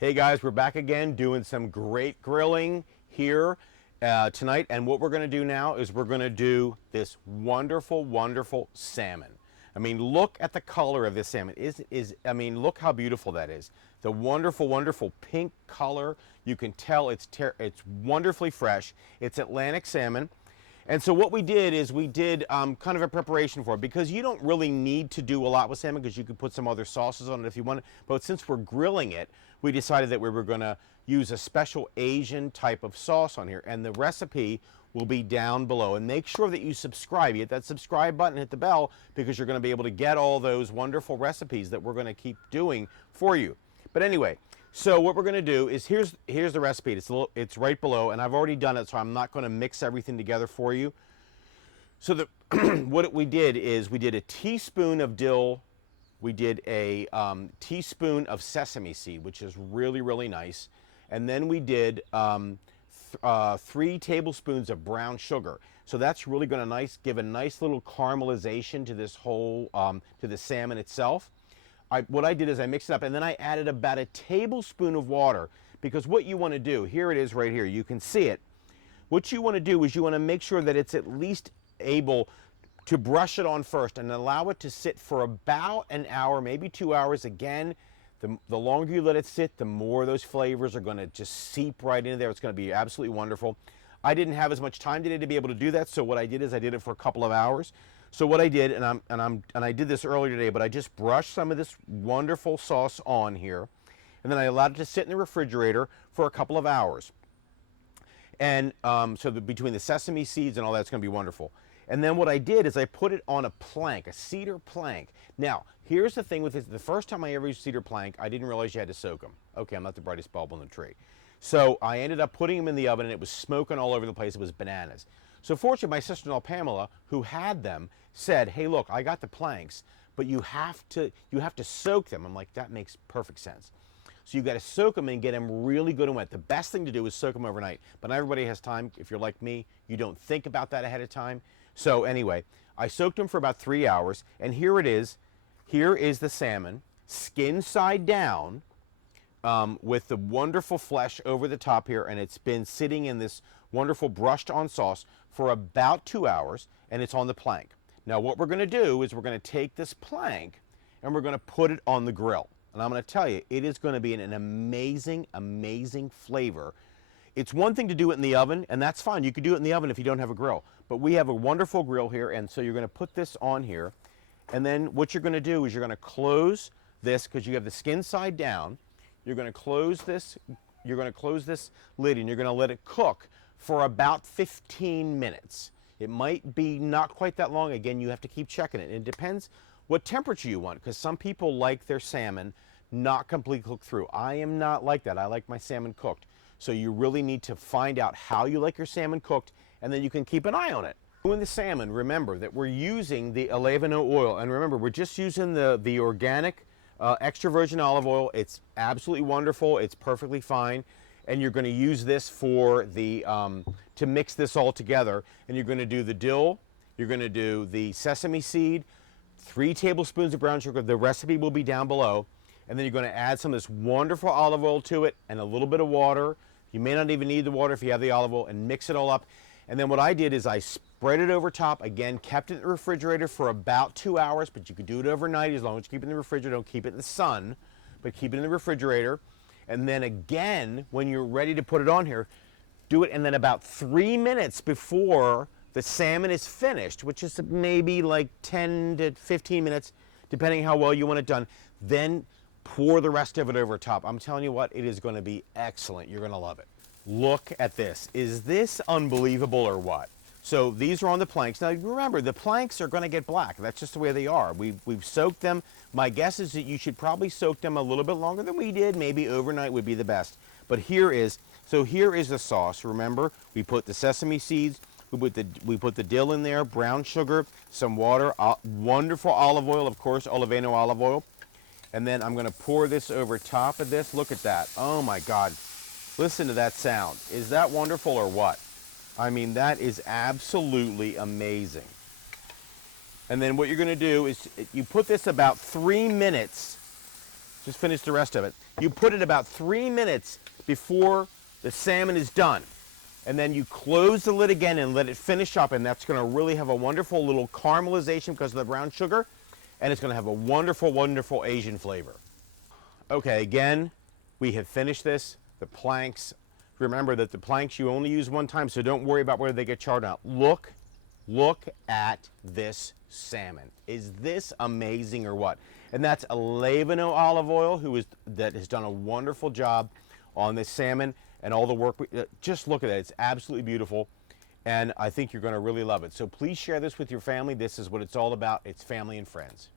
Hey guys, we're back again doing some great grilling here tonight, and what we're going to do now is we're going to do this wonderful salmon. I mean, look at the color of this salmon. I mean, look how beautiful that is. The wonderful pink color. You can tell it's wonderfully fresh. It's Atlantic salmon. And so what we did is we did kind of a preparation for it, because you don't really need to do a lot with salmon because you could put some other sauces on it if you want. But since we're grilling it, we decided that we were going to use a special Asian type of sauce on here. And the recipe will be down below. And make sure that you subscribe. You hit that subscribe button, hit the bell, because you're going to be able to get all those wonderful recipes that we're going to keep doing for you. But anyway, so what we're going to do is here's the recipe. It's right below, and I've already done it, so I'm not going to mix everything together for you. So what we did is we did a teaspoon of dill, we did a teaspoon of sesame seed, which is really nice, and then we did 3 tablespoons of brown sugar. So that's really going to give a nice little caramelization to this whole to the salmon itself. What I did is I mixed it up, and then I added about a tablespoon of water, because what you want to do, here it is right here, you can see it. What you want to do is you want to make sure that it's at least able to brush it on first and allow it to sit for about an hour, maybe 2 hours. Again, the longer you let it sit, the more those flavors are going to just seep right into there. It's going to be absolutely wonderful. I didn't have as much time today to be able to do that, so what I did is I did it for a couple of hours. So what I did, and I did this earlier today, but I just brushed some of this wonderful sauce on here, and then I allowed it to sit in the refrigerator for a couple of hours. And between the sesame seeds and all that's going to be wonderful. And then what I did is I put it on a plank, a cedar plank. Now, here's the thing with this. The first time I ever used cedar plank, I didn't realize you had to soak them. Okay, I'm not the brightest bulb on the tree. So I ended up putting them in the oven, and it was smoking all over the place. It was bananas. So fortunately, my sister-in-law Pamela, who had them, said, "Hey, look, I got the planks, but you have to soak them." I'm like, that makes perfect sense. So you got to soak them and get them really good and wet. The best thing to do is soak them overnight. But not everybody has time. If you're like me, you don't think about that ahead of time. So anyway, I soaked them for about 3 hours, and here it is. Here is the salmon, skin side down, with the wonderful flesh over the top here, and it's been sitting in this wonderful brushed on sauce for about 2 hours, and it's on the plank. Now what we're going to do is we're going to take this plank and we're going to put it on the grill. And I'm going to tell you, it is going to be an amazing flavor. It's one thing to do it in the oven, and that's fine. You could do it in the oven if you don't have a grill. But we have a wonderful grill here, and so you're going to put this on here. And then what you're going to do is you're going to close this, because you have the skin side down. You're going to close this. You're going to close this lid, and you're going to let it cook for about 15 minutes. It might be not quite that long. Again, you have to keep checking it. It depends what temperature you want, because some people like their salmon not completely cooked through. I am not like that. I like my salmon cooked. So you really need to find out how you like your salmon cooked, and then you can keep an eye on it. Doing the salmon, remember that we're using the oregano oil, and remember, we're just using the organic extra virgin olive oil. It's absolutely wonderful. It's perfectly fine. And you're going to use this for the to mix this all together. And you're going to do the dill, you're going to do the sesame seed, 3 tablespoons of brown sugar. The recipe will be down below. And then you're going to add some of this wonderful olive oil to it and a little bit of water. You may not even need the water if you have the olive oil, and mix it all up. And then what I did is I spread it over top. Again, kept it in the refrigerator for about 2 hours, but you could do it overnight as long as you keep it in the refrigerator. Don't keep it in the sun, but keep it in the refrigerator. And then again, when you're ready to put it on here, do it, and then about 3 minutes before the salmon is finished, which is maybe like 10 to 15 minutes, depending how well you want it done, then pour the rest of it over top. I'm telling you what, it is going to be excellent. You're going to love it. Look at this. Is this unbelievable or what? So these are on the planks. Now remember, the planks are going to get black. That's just the way they are. We've soaked them. My guess is that you should probably soak them a little bit longer than we did. Maybe overnight would be the best. But here is the sauce. Remember, we put the sesame seeds, we put the dill in there, brown sugar, some water, wonderful olive oil, of course, oregano olive oil. And then I'm going to pour this over top of this. Look at that. Oh my God. Listen to that sound. Is that wonderful or what? I mean, that is absolutely amazing. And then what you're going to do is you put this about 3 minutes just finish the rest of it. You put it about 3 minutes before the salmon is done. And then you close the lid again and let it finish up, and that's gonna really have a wonderful little caramelization because of the brown sugar, and it's gonna have a wonderful, wonderful Asian flavor. Okay, again, we have finished this. The planks, remember that the planks you only use one time, so don't worry about whether they get charred out. Look at this salmon. Is this amazing or what? And that's Alevino olive oil, that has done a wonderful job on this salmon and all the work. Just look at it. It's absolutely beautiful, and I think you're going to really love it. So please share this with your family. This is what it's all about. It's family and friends.